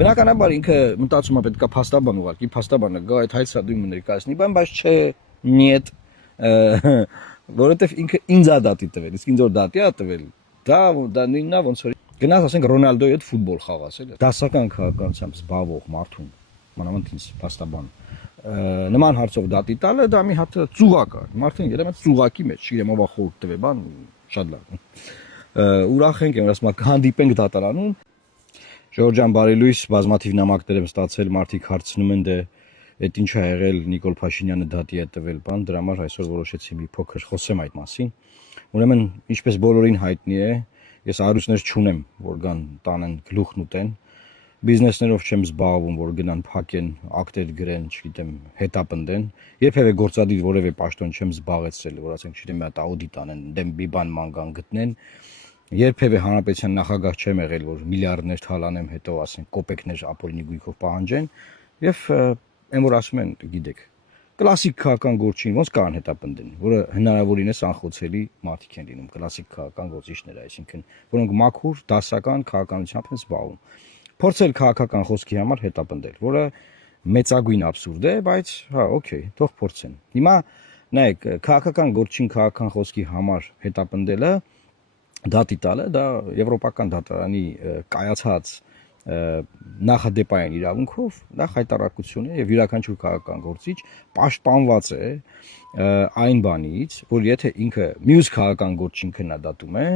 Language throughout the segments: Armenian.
Բնականաբար ինքը մտածում է պետք է փաստաբան ուղարկի, փաստաբանը գա այդ հայցադույմը ներկայացնի, բայց չէ, նիետ, որովհետև ինքը ինձ է դատի տվել, իսկ ինձ որ դատի է տվել, դա նույնն է ոնց որ գնաս ասենք Ռոնալդոյի հետ ֆուտբոլ խաղաս, էլի։ Դասական քաղաքականությամբ զբաղվող մարդուն, մանավանդ ինձ փաստաբան, նման հարցով դատի տալը դա մի հատ ծուղակ է, մարդին երևի ծուղակի մեջ, չգիտեմ ով խորհուրդ տվե, բան շատ լավ։ Ուրախ ենք, որ ասում հանդիպենք դատարանում։ Ժորժան բարելույս, բազմաթիվ նամակներ եմ ստացել, մարդիկ հարցնում են դե այդ ինչ ա եղել Նիկոլ Փաշինյանը դատի է տվել, բան, դրա համար այսօր որոշեցի մի փոքր խոսեմ այդ մասին։ Ուրեմն, ինչպես բոլորին հայտնի է, ես առույցներ չունեմ, որ գան տանեն գլուխն ուտեն, բիզնեսներով չեմ զբաղվում, որ գնան փակեն, ակտեր գրեն, չգիտեմ, հետապնդեն, երբևէ գործադիր որևէ պաշտոն չեմ զբաղեցրել, որ ասենք, չգիտեմ, մի հատ աուդիտ անեն, դեմ մի բան ման գտնեն, երբևէ հանրապետության նախագահ չեմ եղել, որ միլիարդներ թալանեմ, հետո ասենք կոպեկներ ապօրինի գույքով պահանջեն, եւ այն որ ասում են, գիտեք, կլասիկ քաղաքական գործին ոնց կարան հետապնդեն, որը հնարավորինս անխոցելի մարդիկ են լինում, կլասիկ քաղաքական գործիչներ, այսինքն, որոնք մաքուր դասական քաղաքականությամբ են զբաղվում։ Փորձել քաղաքական խոսքի համար հետապնդել, որը մեծագույն աբսուրդ է, բայց հա, օքեյ, թող փորձեն։ Հիմա նայեք, քաղաքական գործին քաղաքական խոսքի համար հետապնդելը դատի տալը, դա եվրոպական դատարանի կայացած նախադեպային իրավունքով դա խայտարակություն է եւ յուրաքանչյուր քաղաքական գործիչ պաշտպանված է այն բանից, որ եթե ինքը մյուս քաղաքական գործին քննադատում է,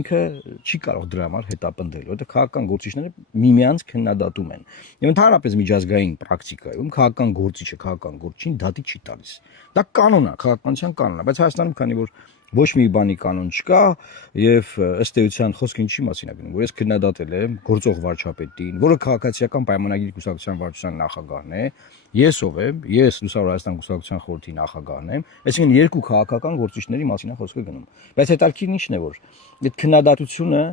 ինքը չի կարող դրա համար հետապնդել, որովհետեւ քաղաքական գործիչները միմյանց քննադատում են։ Եվ ընդհանրապես միջազգային պրակտիկայում քաղաքական գործիչը քաղաքական գործին դատի չի տալիս։ Դա կանոն է, քաղաքականության կանոն է, բայց Հայաստանում քանի որ ոչ մի բանի կանոն չկա եւ ըստ էության խոսքը ինչի մասին է գնում, որ ես քննադատել եմ գործող վարչապետին, որը քաղաքացիական պայմանագիր կուսակցության վարչության նախագահն է, ես ով եմ, ես Լուսավոր Հայաստան կուսակցության խորհրդի նախագահն եմ, այսինքն երկու քաղաքական գործիչների մասին է խոսքը գնում։ Բայց հետաքրքիրն ինչն է, որ այդ քննադատությունը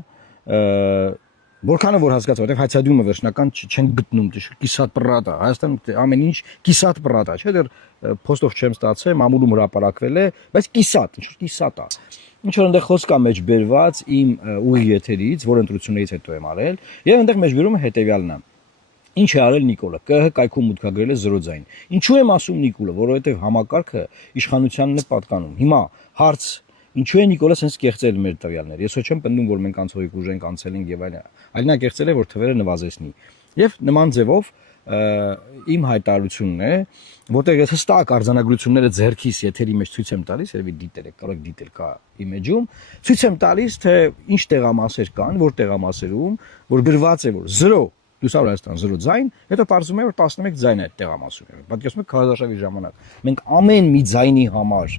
որքանը որ հասկացա, որտեղ հայցադումը վերջնական չեն գտնում, կիսատ պրատ է, Հայաստանում ամեն ինչ կիսատ պրատ է, չէ՞ դեռ փոստով չեմ ստացել, մամուլում հրապարակվել է, բայց կիսատ, ինչ որ կիսատ է։ Ինչ որ այնտեղ խոսք է մեջ բերված իմ ուղի եթերից, որ ընտրություններից հետո եմ արել, եւ այնտեղ մեջ բերում է հետեւյալն է. ինչ է արել Նիկոլը, ԿՀ կայքում մուտքագրել է 0 ձայն։ Ինչու եմ ասում Նիկոլը, որովհետեւ համակարգը իշխանությանն է պատկանում։ Հիմա հարց ինչու է Նիկոլը sense կեղծել մեր տվյալները։ Ես ոչ չեմ պնդում, որ մենք անցողիկ ուժենք անցել ենք եւ այլն։ Այլ նա կեղծել է, որ թվերը նվազեցնի։ Եվ նման ձևով իմ հայտարարությունն է, որտեղ ես հստակ արձանագրությունները ձեռքիս եթերի մեջ ցույց եմ տալիս, երևի դիտել եք, կարող եք դիտել կա իմեջում, ցույց եմ տալիս, թե ինչ տեղամասեր կան, որ տեղամասերում, որ գրված է, որ 0 Լուսավոր Հայաստան 0 ձայն, հետո պարզվում է, որ 11 ձայն է այդ տեղամասում։ Պատկերացնում եք քարոզարշավի ժամանակ։ Մենք ամեն մի ձայնի համար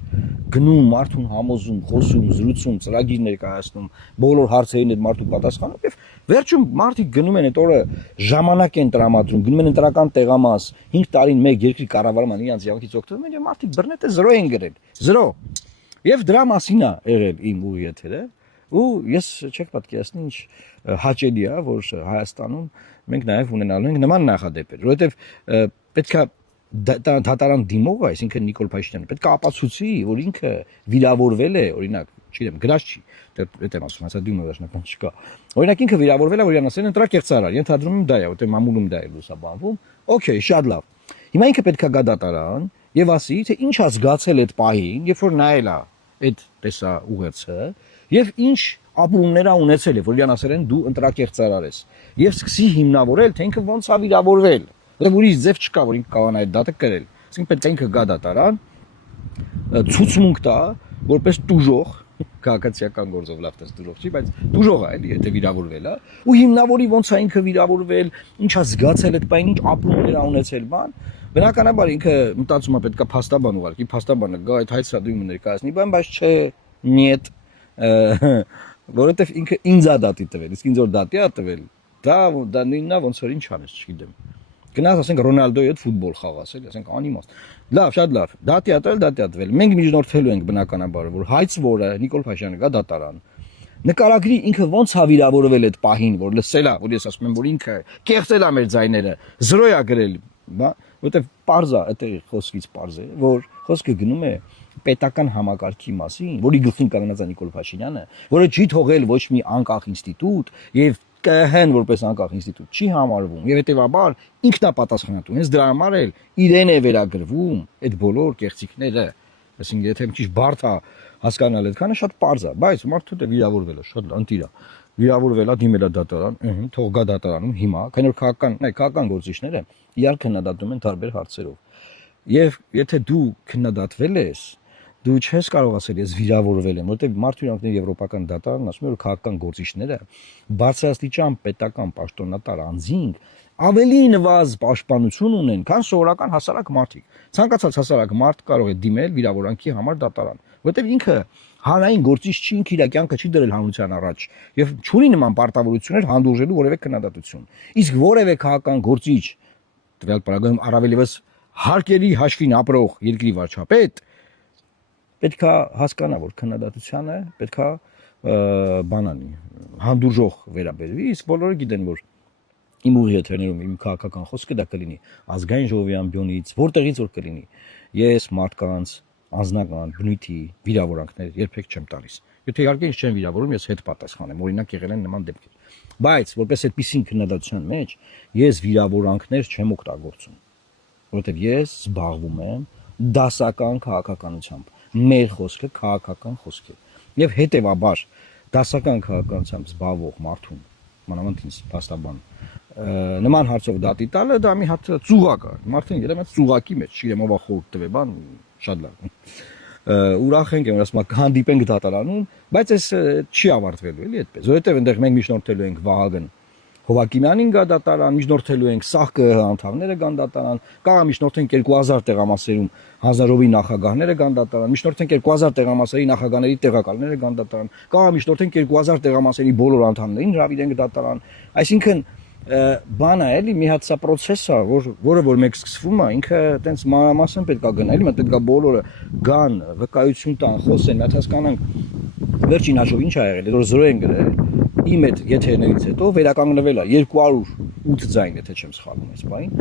գնում, մարդուն համոզում, խոսում, զրուցում, ծրագիր ներկայացնում, բոլոր հարցերին այդ մարդու պատասխանում եւ վերջում մարդիկ գնում են այդ օրը ժամանակ են տրամադրում, գնում են ընտրական տեղամաս, 5 տարին մեկ երկրի կառավարման իրancs явքից օգտվում են եւ մարդիկ բռնետը 0 են գրել։ 0։ Եվ դրա մասին է եղել իմ ուղի եթերը։ Ու ես չեք պատկերացնի ինչ հաճելի է, որ Հայաստանում մենք նաև ունենալու ենք նման նախադեպեր, որովհետև պետքա դատարան դիմողը, այսինքն Նիկոլ Փաշինյանը, պետք է ապացուցի, որ ինքը վիրավորվել է, օրինակ, չգիտեմ, գրած չի, դա եմ ասում, հացա դիմը վերջնական չկա։ Օրինակ ինքը վիրավորվել է, որ իրան ասեն ընտրակեղծարար, ենթադրում եմ դա է, որտեղ մամուլում դա է լուսաբանվում։ Okay, շատ լավ։ Հիմա ինքը պետք է գա դատարան եւ ասի, թե ինչ է զգացել այդ պահին, երբ որ նայել է այդ տեսա ուղերձը, եւ ինչ ապրումներ ունեցել է, որ իրան ասել են դու ընտրակեղծարար ես, եւ սկսի հիմնավորել, թե ինքը ոնց է վիրավորվել։ Որտեղ ուրիշ ձև չկա, որ ինքը կարող է այդ դատը կրել։ Այսինքն պետք է ինքը գա դատարան, ցուցմունք տա, որպես տուժող, քաղաքացիական գործով լավ տես տուժող չի, բայց տուժող է, էլի, եթե վիրավորվել է, ու հիմնավորի ոնց է ինքը վիրավորվել, ինչ է զգացել այդ բան, ինչ ապրումներ ունեցել, բան։ Բնականաբար ինքը մտածում է պետք է փաստաբան ուղարկի, փաստաբանը գա այդ հայցադույմը ներկայացնի, բայց չէ, նիետ, որովհետև ինքը ինձ է դատի տվել, իսկ ինձ որ դատի է տվել, դա նույնն է ոնց որ ինչ անես, չգիտեմ։ Գնաս ասենք Ռոնալդոյի հետ ֆուտբոլ խաղաս, էլի, ասենք անիմաստ։ Լավ, շատ լավ։ Դատի է տվել։ Մենք միջնորդելու ենք բնականաբար, որ հայց որը Նիկոլ Փաշինյանը գա դատարան։ Նկարագրի ինքը ոնց է վիրավորվել այդ պահին, որ լսել է, որ ես ասում եմ, որ ինքը կեղծել է մեր ձայները, 0 է գրել, բա, որտեվ պարզ է, այդտեղ խոսքից պարզ է, որ խոսքը գնում է պետական համակարգի մասին, որի գլխին կանգնած է Նիկոլ Փաշինյանը, որը չի թողել ոչ մի անկախ ինստիտուտ եւ ԿՀ-ն որպես անկախ ինստիտուտ չի համարվում եւ հետեւաբար ինքնապատասխանատու։ Հենց դրա համար էլ իրեն է վերագրվում այդ բոլոր կեղծիքները։ Այսինքն եթե մի քիչ բարդ է հասկանալ այդքանը շատ པարզ է, բայց մարդու դե վիրավորվել է, շատ ընտիր է։ Վիրավորվել է, դիմել է դատարան, թող գա դատարանում հիմա, քանի որ քաղաքական գործիչները իրար քննադատում են տարբեր հարցերով։ Եվ եթե դու քննադատվել ես, դու չես կարող ասել ես վիրավորվել եմ, որտեղ մարդու իրավունքների եվրոպական դատարանն ասում է որ քաղաքական գործիչները բարձրաստիճան պետական պաշտոնատար անձինք ավելի նվազ պաշտպանություն ունեն, քան սովորական հասարակ մարդիկ։ Ցանկացած հասարակ մարդ կարող է դիմել վիրավորանքի համար դատարան, որտեղ ինքը հանրային գործիչ չի, ինքը իր կյանքը չի դրել հանրության առաջ եւ չունի նման պարտավորություններ հանդուրժելու որևէ քննադատություն։ Իսկ որևէ քաղաքական գործիչ տվյալ պարագայում առավելևս հարկերի հաշվին ապրող երկրի վարչապետ պետք է հասկանա, որ քննադատությանը պետք է բանանի, հանդուրժող վերաբերվի, իսկ բոլորը գիտեն, որ իմ ուղի եթերներում իմ քաղաքական խոսքը դա կլինի ազգային ժողովի ամբիոնից, որտեղից որ կլինի։ Ես մարդկանց անձնական բնույթի վիրավորանքներ երբեք չեմ տալիս։ Եթե իհարկե ինձ չեն վիրավորում, ես հետ պատասխանեմ, օրինակ եղել են նման դեպքեր։ Բայց որպես այդպիսին քննադատության մեջ ես վիրավորանքներ չեմ օգտագործում, որովհետև ես զբաղվում եմ դասական քաղաքականությամբ։ Մեր խոսքը քաղաքական խոսք է։ Եվ հետևաբար դասական քաղաքականությամբ զբաղվող մարդուն, մանավանդ ինձ փաստաբան, նման հարցով դատի տալը դա մի հատ ծուղակ է։ Մարդին երեմ այդ ծուղակի մեջ, չգիտեմ ով է խորտ տվե, բան շատ լավ։ Ուրախ ենք, որ ասում հանդիպենք դատարանում, բայց այս չի ավարտվելու էլի այդպես, որովհետև այնտեղ մենք միջնորդելու ենք Վահագն Հովակիմյանին գա դատարան, միջնորդելու ենք ՍԱՀԿ անդամները գան դատարան, կարող միջնորդենք 2000 տեղամասերում հանձնարարողի նախագահները գան դատարան, միջնորդենք 2000 տեղամասերի նախագահների տեղակալները գան դատարան, կարող միջնորդենք 2000 տեղամասերի բոլոր անդամներին հրավիրենք դատարան, այսինքն բանը էլի մի հատ սա process է, որը որ մեկ սկսվում է, ինքը այտենց մանրամասն պետք է գնա, էլի մենք պետք է բոլորը գան, վկայություն տան, խոսեն, մի հատ հասկանանք վերջին հաշվով ինչ ա եղել, որ 0 են գրել, իմ այդ եթերներից հետո վերականգնվել է 208 ձայն, եթե չեմ սխալվում այս բանին,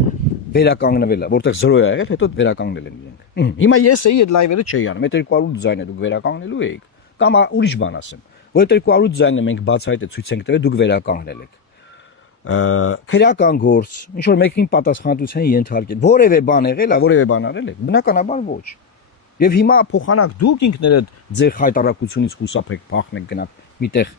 վերականգնվել է, որտեղ 0 ա եղել, հետո վերականգնել են իրենք։ Հիմա ես էի այդ լայվերը չէի անում, այդ 208 ձայնը դուք վերականգնելու էիք, կամ ուրիշ բան ասեմ, որ այդ 208 ձայնը մենք բացահայտ ցույց ենք տվել, դուք վերականգնել եք։ Քրեական գործ, ինչ որ մեկին պատասխանատվության ենթարկել, որևէ բան եղել է, որևէ բան արել եք, բնականաբար ոչ։ Եվ հիմա փոխանակ դուք ինքներդ ձեր խայտարակությունից խուսափեք, փախնեք գնաք միտեղ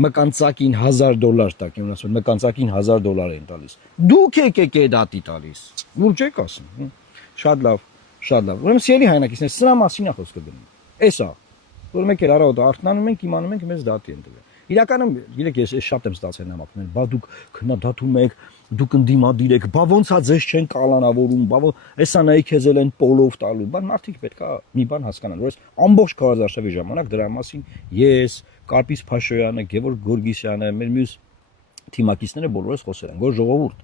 մկանցակին $1000 տակ, եմ ասում, մկանցակին $1000 են տալիս։ Դուք եկեք է դատի տալիս։ Լուրջ եք ասում։ Շատ լավ, շատ լավ։ Ուրեմն սիրելի հայրենակիցներ, սրա մասին է խոսքը գնում։ Էսա, որ մեկ էլ առավոտ արթնանում ենք, իմանում ենք մեզ դատի են տվել։ Իրականում, գիտեք, ես շատ եմ ստացել նամակներ, բա դուք քննադատում եք, դուք ընդդիմադիր եք, բա ոնց է ձեզ չեն կալանավորում, բա էսա նայի քեզ են պոլով տալու, բա մարդիկ պետք է մի բան հասկանան, որ այս ամբողջ քարոզարշավի ժամանակ դրա մասին ես, Կարպիս Փաշոյանը, Գևորգ Գորգիսյանը, մեր մյուս թիմակիցները բոլորս խոսել են, որ ժողովուրդ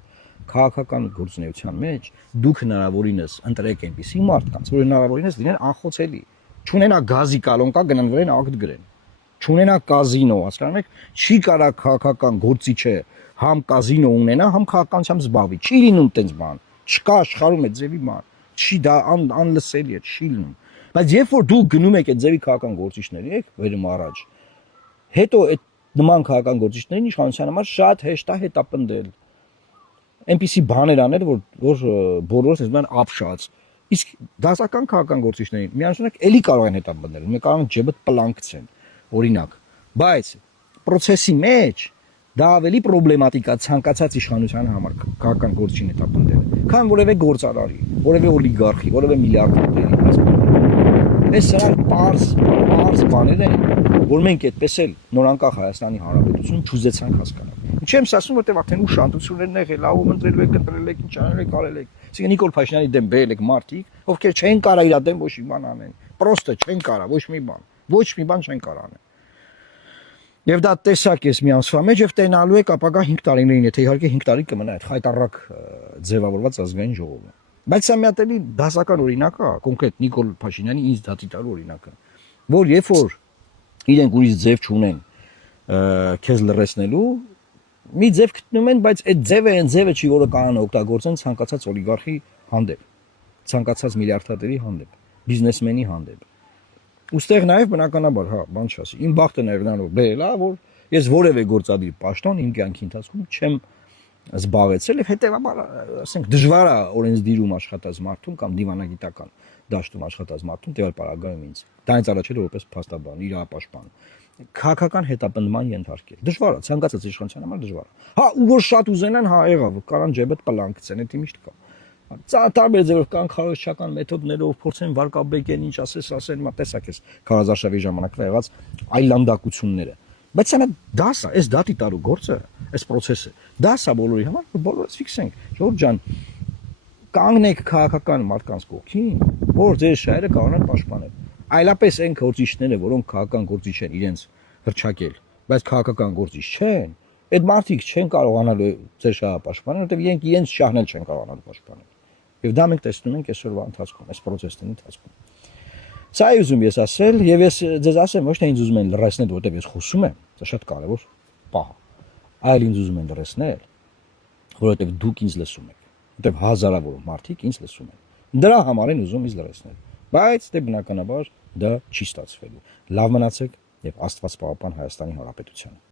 քաղաքական գործունեության մեջ դուք հնարավորինս ընտրեք այնպիսի մարդկանց, որ հնարավորինս լինեն անխոցելի, չունենա գազի կալոնկա գնան վրան ակտ գրեն, չունենա կազինո, հասկանում եք, չի կարա քաղաքական գործիչը համ կազինո ունենա, համ քաղաքականությամբ զբաղվի, չի լինում տենց բան, չկա աշխարհում այդ ձևի բան, չի դա անլսելի է, չի լինում, բայց երբ որ դուք գնում եք այդ ձևի քաղաքական գործիչների եք վերում առաջ, հետո այդ նման քաղաքական գործիչներին իշխանության համար շատ հեշտ է հետապնդել, այնպիսի բաներ անել, որ բոլորս ասում են ապշած, իսկ դասական քաղաքական գործիչներին միանշանակ էլի կարող են հետապնդել, մենք կարող ենք ջեբդ պլանկցեն, օրինակ, բայց process-ի մեջ դա ավելի պրոբլեմատիկ է ցանկացած իշխանության համար քաղաքական գործին հետապնդելը, քան որևէ գործարարի, որևէ օլիգարխի, որևէ միլիարդերի հասկանալի։ Այս սրանք պարզ բաներ են, որ մենք այդպես էլ նորանկախ Հայաստանի Հանրապետություն չուզեցանք հասկանալ։ Ինչեմ ասում, որտեղ արդեն ուշադրություններն եղել, ով ընտրել եք, ինչ անել եք, արել եք։ Այսինքն Նիկոլ Փաշինյանի դեմ բերել եք մարդիկ, ովքեր չեն կարա իր դեմ ոչ մի բան անեն։ Պրոստը չեն կարա ոչ մի բան չեն կարա անեն։ Եվ դա տեսակ ես մի ամսվա մեջ եւ տենալու եք ապագա 5 տարիներին, եթե իհարկե 5 տարի կմնա այդ խայտարակ ձևավորված ազգային ժողովը։ Բայց սա մի հատ էլի դասական օրինակ է, կոնկրետ Նիկոլ Փաշինյանի ինձ դատի տալու օրինակը, որ երբ որ իրենք ուրիշ ձև չունեն քեզ լրացնելու, մի ձև գտնում են, բայց այդ ձևը այն ձևը չի, որը կարող օգտագործեն ցանկացած օլիգարխի հանդեպ, ցանկացած միլիարդատերի հանդեպ, բիզնեսմենի հանդեպ։ Ոստեղ նաև բնականաբար, հա, բան չասի։ Իմ բախտը նաև նրանով բերել է, որ Ես որևէ գործադիր պաշտոն իմ կյանքի ընթացքում չեմ զբաղեցրել եւ հետեւաբար ասենք դժվար է օրենսդիրում աշխատած մարդուն կամ դիվանագիտական դաշտում աշխատած մարդուն տվյալ պարագայում ինձ դա ինձ առաջել որպես փաստաբան, իրավապաշտպան քաղաքական հետապնդման ենթարկել։ Դժվար է, ցանկացած իշխանության համար դժվար է։ Հա, ու որ շատ ուզենան, հա, եղավ, կարան ջեբդ պլանկ ցեն, դա միշտ կա։ Տարբեր ձևով կան քարոզչական մեթոդներով փորձեն վարկաբեկեն ինչ ասեն, մա տեսակ էս քարոզարշավի ժամանակվա եղած այլանդակությունները։ Բայց սա դաս է, այս դատի տարու գործը, այս process-ը։ Դաս է բոլորի համար, որ բոլորս ֆիքսենք։ Ժորժ ջան, կանգնեք քաղաքական մարդկանց կողքին, որ ձեր շահերը կարողանան պաշտպանել։ Այլապես այն գործիչները, որոնք քաղաքական գործիչ են իրենց հրճակել, բայց քաղաքական գործիչ չեն, այդ մարդիկ չեն կարողանալ ձեր շահը պաշտպանել, որտեղ իրենք իրենց շահն էլ չեն կարողանալ պաշտպանել։ Եվ դա մենք տեսնում ենք այսօրվա ընթացքում, այս process-ի ընթացքում։ Սա է ուզում ես ասել, եւ ես ձեզ ասեմ, ոչ թե ինձ ուզում են լրացնել, որտեղ ես խոսում եմ, դա շատ կարեւոր պահ է։ Այլ ինձ ուզում են լրացնել, որովհետեւ դուք ինձ լսում եք, որտեղ հազարավոր մարդիկ ինձ լսում են։ Դրա համար են ուզում ինձ լրացնել։ Բայց դե բնականաբար դա չի ստացվելու։ Լավ մնացեք եւ Աստված պահապան Հայաստանի Հանրապետությանը։